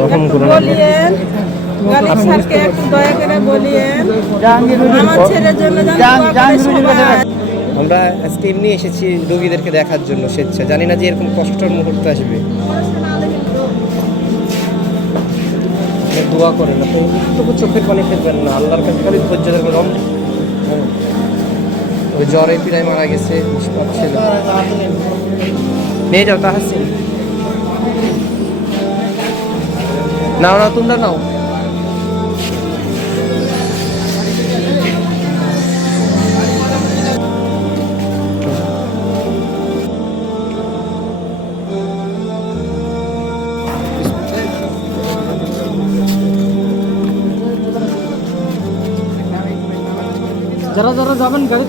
রহম একটু করুন। বলিয়েন গালিব স্যারকে একটু দয়া করে বলিয়েন আমার ছেলের জন্য সবাই। আমরা আজকে এমনি এসেছি রোগীদেরকে দেখার জন্য স্বেচ্ছা, জানি না যে এরকম কষ্টের মুহূর্ত আসবে। আপনি দোয়া করেন, আপনি একটু চোখের পানি ফেলবেন না, আল্লাহর কাছে খালি ধৈর্য ধরবেন। ওই জ্বরে পিড়ায় মারা গেছে নিষ্পাপ ছিল। নিয়ে যাও তাহাসিন, নাও নাও তোমরা নাও। যারা যারা যাবেন গাড়ি